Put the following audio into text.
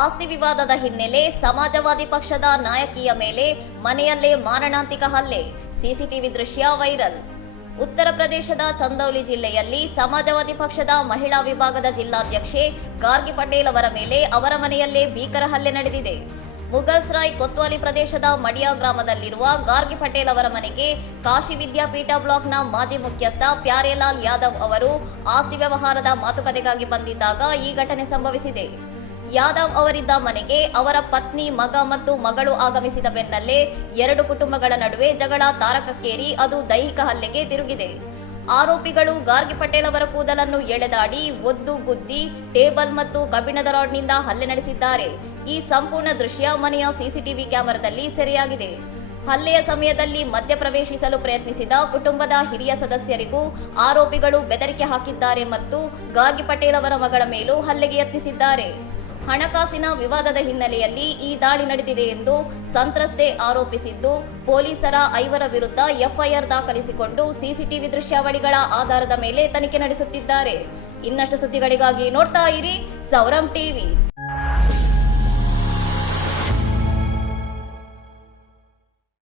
ಆಸ್ತಿ ವಿವಾದದ ಹಿನ್ನೆಲೆ ಸಮಾಜವಾದಿ ಪಕ್ಷದ ನಾಯಕಿಯ ಮೇಲೆ ಮನೆಯಲ್ಲೇ ಮಾರಣಾಂತಿಕ ಹಲ್ಲೆ. ಸಿಸಿಟಿವಿ ದೃಶ್ಯ ವೈರಲ್. ಉತ್ತರ ಪ್ರದೇಶದ ಚಂದೌಲಿ ಜಿಲ್ಲೆಯಲ್ಲಿ ಸಮಾಜವಾದಿ ಪಕ್ಷದ ಮಹಿಳಾ ವಿಭಾಗದ ಜಿಲ್ಲಾಧ್ಯಕ್ಷೆ ಗಾರ್ಗಿ ಪಟೇಲ್ ಅವರ ಮೇಲೆ ಅವರ ಮನೆಯಲ್ಲೇ ಭೀಕರ ಹಲ್ಲೆ ನಡೆದಿದೆ. ಮುಗಲ್ಸರಾಯ್ ಕೊತ್ವಾಲಿ ಪ್ರದೇಶದ ಮಡಿಯಾ ಗ್ರಾಮದಲ್ಲಿರುವ ಗಾರ್ಗಿ ಪಟೇಲ್ ಅವರ ಮನೆಗೆ ಕಾಶಿ ವಿದ್ಯಾಪೀಠ ಬ್ಲಾಕ್ನ ಮಾಜಿ ಮುಖ್ಯಸ್ಥ ಪ್ಯಾರೇಲಾಲ್ ಯಾದವ್ ಅವರು ಆಸ್ತಿ ವ್ಯವಹಾರದ ಮಾತುಕತೆಗಾಗಿ ಬಂದಿದ್ದಾಗ ಈ ಘಟನೆ ಸಂಭವಿಸಿದೆ. ಯಾದವ್ ಅವರಿದ್ದ ಮನೆಗೆ ಅವರ ಪತ್ನಿ, ಮಗ ಮತ್ತು ಮಗಳು ಆಗಮಿಸಿದ ಬೆನ್ನಲ್ಲೇ ಎರಡು ಕುಟುಂಬಗಳ ನಡುವೆ ಜಗಳ ತಾರಕಕ್ಕೇರಿ ಅದು ದೈಹಿಕ ಹಲ್ಲೆಗೆ ತಿರುಗಿದೆ. ಆರೋಪಿಗಳು ಗಾರ್ಗಿ ಪಟೇಲ್ ಅವರ ಕೂದಲನ್ನು ಎಳೆದಾಡಿ, ಒದ್ದು ಗುದ್ದಿ, ಟೇಬಲ್ ಮತ್ತು ಕಬ್ಬಿಣದ ರಾಡ್ನಿಂದ ಹಲ್ಲೆ ನಡೆಸಿದ್ದಾರೆ. ಈ ಸಂಪೂರ್ಣ ದೃಶ್ಯ ಮನೆಯ ಸಿಸಿಟಿವಿ ಕ್ಯಾಮೆರಾದಲ್ಲಿ ಸೆರೆಯಾಗಿದೆ. ಹಲ್ಲೆಯ ಸಮಯದಲ್ಲಿ ಮಧ್ಯಪ್ರವೇಶಿಸಲು ಪ್ರಯತ್ನಿಸಿದ ಕುಟುಂಬದ ಹಿರಿಯ ಸದಸ್ಯರಿಗೂ ಆರೋಪಿಗಳು ಬೆದರಿಕೆ ಹಾಕಿದ್ದಾರೆ ಮತ್ತು ಗಾರ್ಗಿ ಪಟೇಲ್ ಅವರ ಮಗಳ ಮೇಲೂ ಹಲ್ಲೆಗೆ ಯತ್ನಿಸಿದ್ದಾರೆ. ಹಣಕಾಸಿನ ವಿವಾದದ ಹಿನ್ನೆಲೆಯಲ್ಲಿ ಈ ದಾಳಿ ನಡೆದಿದೆ ಎಂದು ಸಂತ್ರಸ್ತೆ ಆರೋಪಿಸಿದ್ದು, ಪೊಲೀಸರ 5 ವಿರುದ್ಧ ಎಫ್ಐಆರ್ ದಾಖಲಿಸಿಕೊಂಡು ಸಿಸಿಟಿವಿ ದೃಶ್ಯಾವಳಿಗಳ ಆಧಾರದ ಮೇಲೆ ತನಿಖೆ ನಡೆಸುತ್ತಿದ್ದಾರೆ. ಇನ್ನಷ್ಟು ಸುದ್ದಿಗಳಿಗಾಗಿ ನೋಡ್ತಾ ಇರಿ ಸೌರಂ ಟಿವಿ.